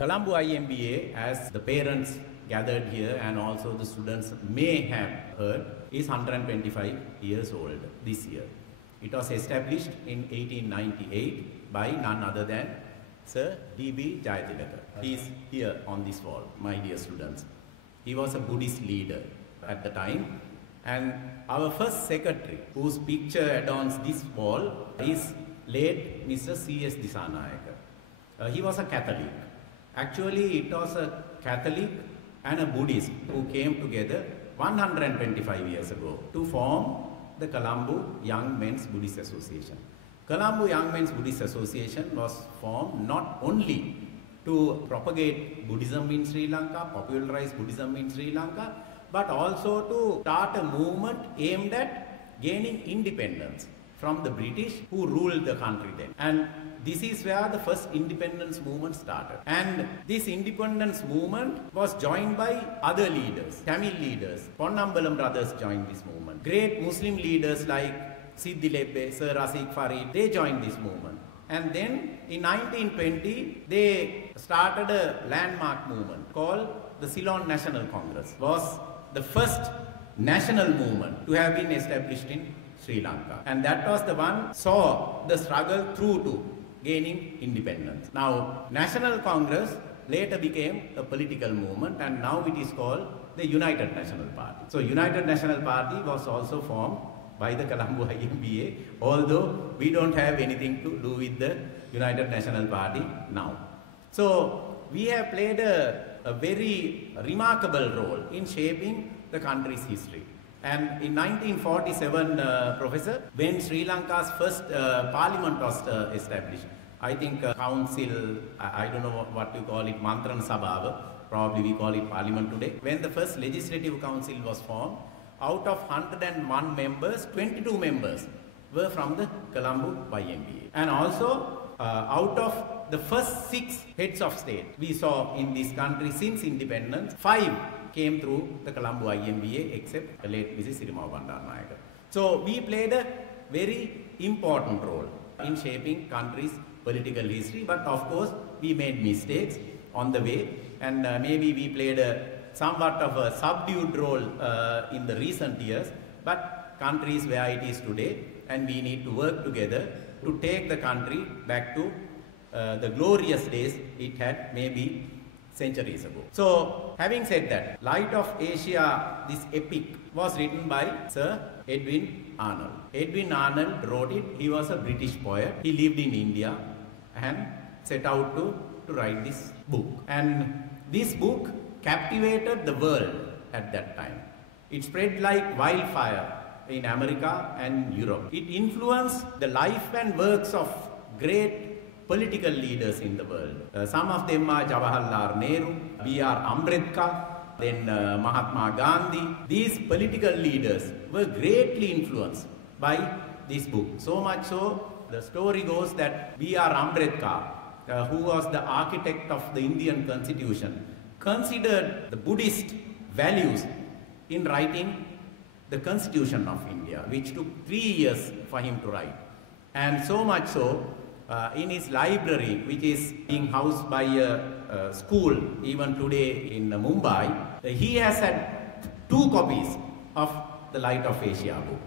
Colombo IMBA, as the parents gathered here and also the students may have heard, is 125 years old this year. It was established in 1898 by none other than Sir D.B. Jayatilaka. He is here on this wall, my dear students. He was a Buddhist leader at the time, and our first secretary, whose picture adorns this wall, is late Mr. C.S. Disanayaka. He was a Catholic. Actually, it was a Catholic and a Buddhist who came together 125 years ago to form the Colombo Young Men's Buddhist Association. Colombo Young Men's Buddhist Association was formed not only to propagate Buddhism in Sri Lanka, popularize Buddhism in Sri Lanka, but also to start a movement aimed at gaining independence from the British who ruled the country then. And this is where the first independence movement started. And this independence movement was joined by other leaders, Tamil leaders. Ponnambalam brothers joined this movement. Great Muslim leaders like Siddhi Lebbe, Sir Asik Farid, they joined this movement. And then in 1920, they started a landmark movement called the Ceylon National Congress. It was the first national movement to have been established in Sri Lanka. And that was the one saw the struggle through to gaining independence. Now, National Congress later became a political movement, and now it is called the United National Party. So, United National Party was also formed by the Colombo IMBA, although we don't have anything to do with the United National Party now. So, we have played a very remarkable role in shaping the country's history. And in 1947, Professor, when Sri Lanka's first parliament was established, I think council, I don't know what you call it, Mantran Sabhava, probably we call it parliament today. When the first legislative council was formed, out of 101 members, 22 members were from the Colombo IMBA. And also, out of the first 6 heads of state we saw in this country since independence, 5 came through the Colombo IMBA except the late Mrs. Sirimao Bandaranaike. So we played a very important role in shaping country's political history, but of course we made mistakes on the way, and maybe we played a somewhat of a subdued role in the recent years, but country is where it is today, and we need to work together to take the country back to the glorious days it had maybe centuries ago. So, having said that, Light of Asia, this epic, was written by Sir Edwin Arnold. Edwin Arnold wrote it. He was a British poet. He lived in India and set out to write this book. And this book captivated the world at that time. It spread like wildfire in America and Europe. It influenced the life and works of great political leaders in the world. Some of them are Jawaharlal Nehru, B.R. Ambedkar, then Mahatma Gandhi. These political leaders were greatly influenced by this book. So much so, the story goes that B.R. Ambedkar, who was the architect of the Indian Constitution, considered the Buddhist values in writing the Constitution of India, which took 3 years for him to write. And so much so, in his library, which is being housed by a school even today in Mumbai, he has had 2 copies of the Light of Asia book.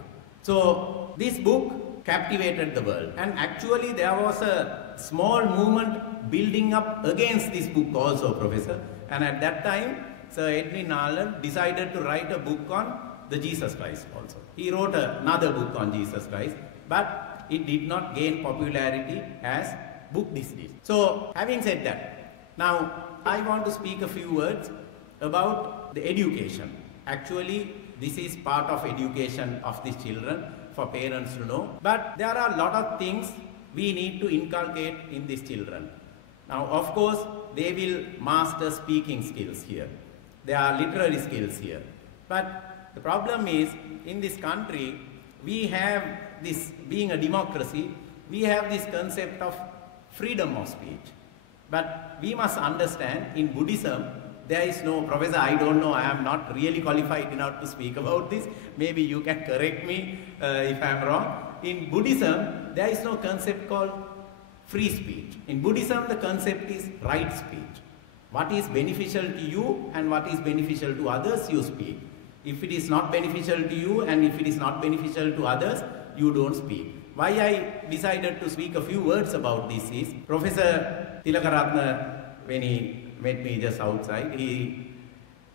So this book captivated the world, and actually there was a small movement building up against this book also, Professor, and at that time Sir Edwin Arnold decided to write a book on the Jesus Christ also. He wrote another book on Jesus Christ, but it did not gain popularity as book this did. So, having said that, now I want to speak a few words about the education. Actually, this is part of education of these children for parents to know. But there are a lot of things we need to inculcate in these children. Now, of course, they will master speaking skills here. There are literary skills here. But the problem is, in this country, we have this, being a democracy, we have this concept of freedom of speech. But we must understand, in Buddhism, there is no, Professor, I don't know, I am not really qualified enough to speak about this. Maybe you can correct me if I am wrong. In Buddhism, there is no concept called free speech. In Buddhism, the concept is right speech. What is beneficial to you and what is beneficial to others, you speak. If it is not beneficial to you and if it is not beneficial to others, you don't speak. Why I decided to speak a few words about this is, Professor Tilakaratna, when he met me just outside, he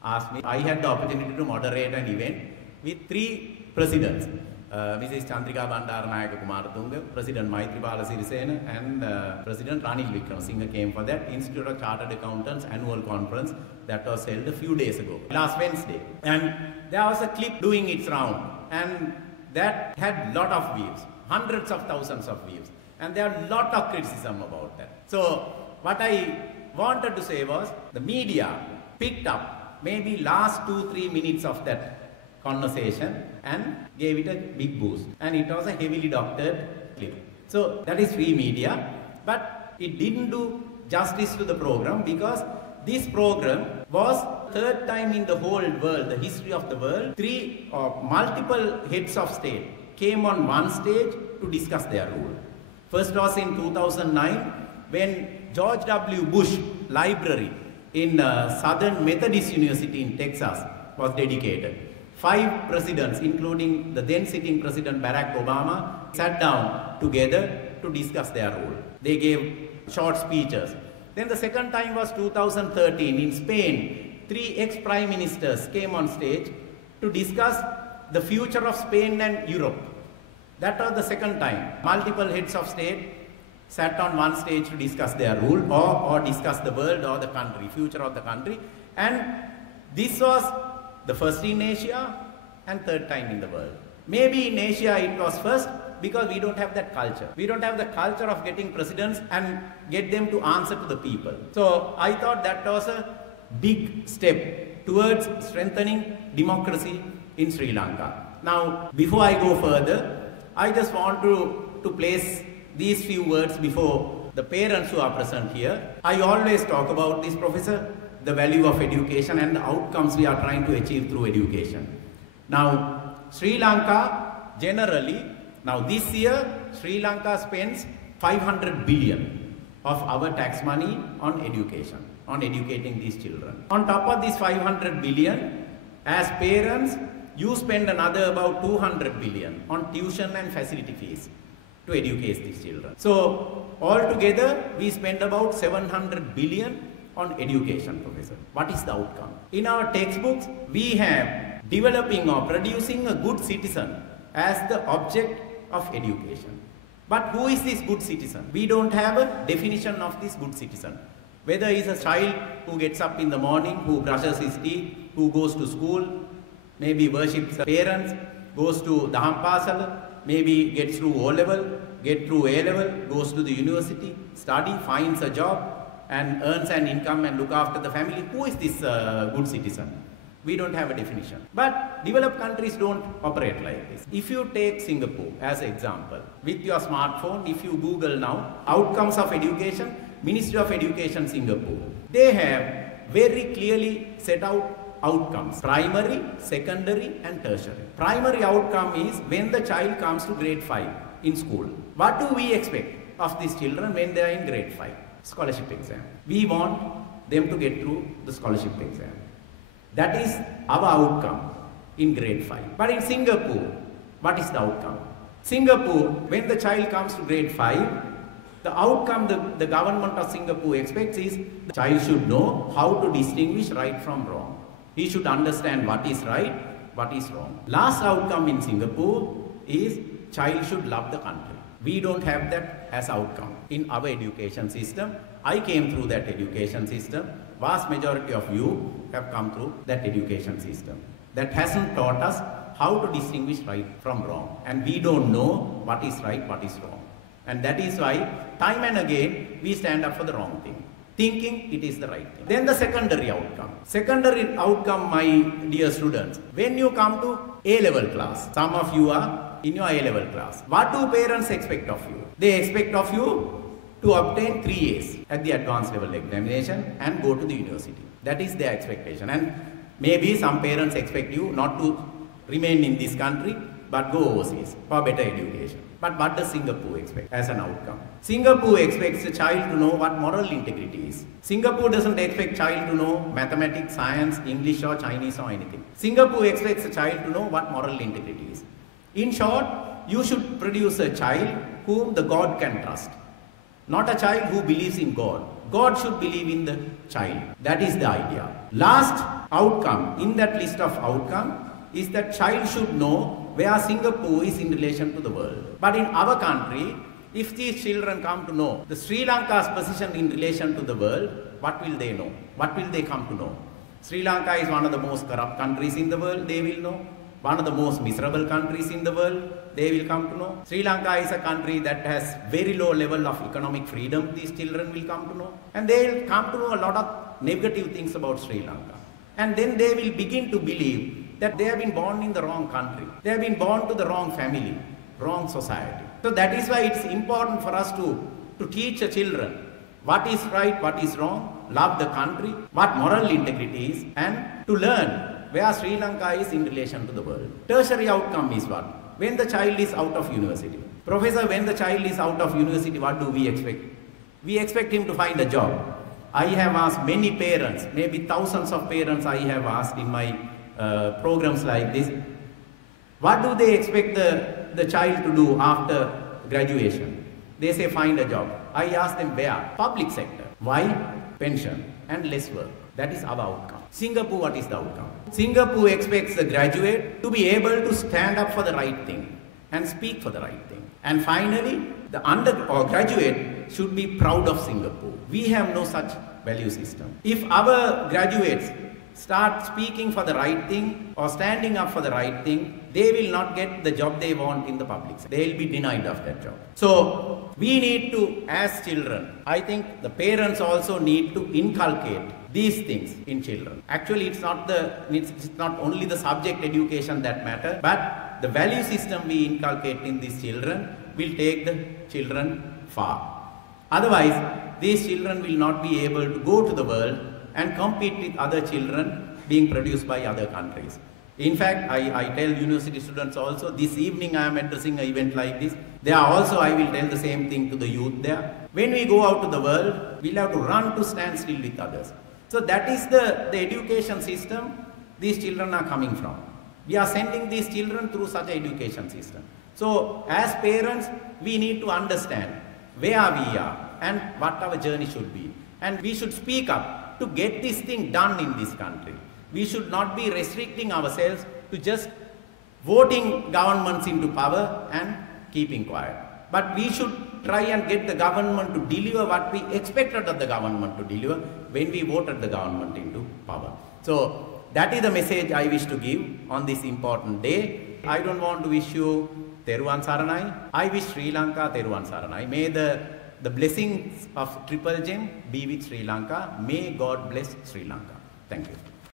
asked me, I had the opportunity to moderate an event with 3 presidents. Mrs. Chandrika Bandaranayake Kumaratunga, President Maithripala Sirisena, and President Ranil Wickramasinghe came for that Institute of Chartered Accountants annual conference that was held a few days ago, last Wednesday. And there was a clip doing its round, and that had lot of views, hundreds of thousands of views, and there are lot of criticism about that. So what I wanted to say was, the media picked up maybe last 2-3 minutes of that conversation and gave it a big boost, and it was a heavily doctored clip. So that is free media, but it didn't do justice to the program, because this program was 3rd time in the whole world, the history of the world, 3 or multiple heads of state came on one stage to discuss their rule. First was in 2009 when George W. Bush Library in Southern Methodist University in Texas was dedicated. 5 presidents, including the then sitting President Barack Obama, sat down together to discuss their rule. They gave short speeches. Then the second time was 2013 in Spain. 3 ex-prime ministers came on stage to discuss the future of Spain and Europe. That was the second time. Multiple heads of state sat on one stage to discuss their rule or discuss the world or the country, future of the country. And this was the first in Asia and 3rd time in the world. Maybe in Asia it was first because we don't have that culture. We don't have the culture of getting presidents and get them to answer to the people. So I thought that was a big step towards strengthening democracy in Sri Lanka. Now, before I go further, I just want to place these few words before the parents who are present here. I always talk about this, Professor, the value of education and the outcomes we are trying to achieve through education. Now, Sri Lanka generally, now this year, Sri Lanka spends 500 billion of our tax money on education, on educating these children. On top of this 500 billion, as parents, you spend another about 200 billion on tuition and facility fees to educate these children. So, altogether, we spend about 700 billion on education, Professor. What is the outcome? In our textbooks, we have developing or producing a good citizen as the object of education. But who is this good citizen? We don't have a definition of this good citizen. Whether he is a child who gets up in the morning, who brushes his teeth, who goes to school, maybe worships parents, goes to Daham Pasala, maybe gets through O-level, get through A-level, goes to the university, study, finds a job, and earns an income and look after the family. Who is this good citizen? We don't have a definition. But developed countries don't operate like this. If you take Singapore as an example, with your smartphone, if you Google now, outcomes of education, Ministry of Education Singapore, they have very clearly set out outcomes, primary, secondary and tertiary. Primary outcome is when the child comes to grade 5 in school. What do we expect of these children when they are in grade 5? Scholarship exam. We want them to get through the scholarship exam. That is our outcome in grade 5. But in Singapore, what is the outcome? Singapore, when the child comes to grade 5, the outcome the government of Singapore expects is the child should know how to distinguish right from wrong. He should understand what is right, what is wrong. Last outcome in Singapore is child should love the country. We don't have that as outcome in our education system. I came through that education system. Vast majority of you have come through that education system. That hasn't taught us how to distinguish right from wrong. And we don't know what is right, what is wrong. And that is why time and again we stand up for the wrong thing, thinking it is the right thing. Then the secondary outcome. Secondary outcome, my dear students, when you come to A-level class, some of you are in your A-level class. What do parents expect of you? They expect of you to obtain 3 A's at the advanced level examination and go to the university. That is their expectation. And maybe some parents expect you not to remain in this country, but go overseas for better education. But what does Singapore expect as an outcome? Singapore expects a child to know what moral integrity is. Singapore doesn't expect child to know mathematics, science, English or Chinese or anything. Singapore expects a child to know what moral integrity is. In short, you should produce a child whom the God can trust. Not a child who believes in God. God should believe in the child. That is the idea. Last outcome in that list of outcome is that child should know where Singapore is in relation to the world. But in our country, if these children come to know the Sri Lanka's position in relation to the world, what will they know? What will they come to know? Sri Lanka is one of the most corrupt countries in the world, they will know. One of the most miserable countries in the world, they will come to know. Sri Lanka is a country that has very low level of economic freedom, these children will come to know. And they will come to know a lot of negative things about Sri Lanka. And then they will begin to believe that they have been born in the wrong country. They have been born to the wrong family, wrong society. So that is why it's important for us to teach the children what is right, what is wrong, love the country, what moral integrity is, and to learn where Sri Lanka is in relation to the world. Tertiary outcome is what? When the child is out of university. Professor, when the child is out of university, what do we expect? We expect him to find a job. I have asked many parents, maybe thousands of parents I have asked in my programs like this, what do they expect the child to do after graduation? They say find a job. I ask them where? Public sector. Why? Pension and less work. That is our outcome. Singapore, what is the outcome? Singapore expects the graduate to be able to stand up for the right thing and speak for the right thing. And finally, the graduate should be proud of Singapore. We have no such value system. If our graduates start speaking for the right thing or standing up for the right thing, they will not get the job they want in the public sector. They will be denied of that job. So we need to, as children, I think the parents also need to inculcate these things in children. Actually, it's not only the subject education that matters, but the value system we inculcate in these children will take the children far. Otherwise, these children will not be able to go to the world and compete with other children being produced by other countries. In fact, I tell university students also, this evening I am addressing an event like this. There also I will tell the same thing to the youth there. When we go out to the world, we'll have to run to stand still with others. So that is the education system these children are coming from. We are sending these children through such an education system. So as parents, we need to understand where we are and what our journey should be. And we should speak up to get this thing done in this country. We should not be restricting ourselves to just voting governments into power and keeping quiet. But we should try and get the government to deliver what we expected of the government to deliver when we voted the government into power. So that is the message I wish to give on this important day. I don't want to wish you Theruvan Saranai. I wish Sri Lanka Theruvan Saranai. May the blessings of Triple Gem be with Sri Lanka. May God bless Sri Lanka. Thank you.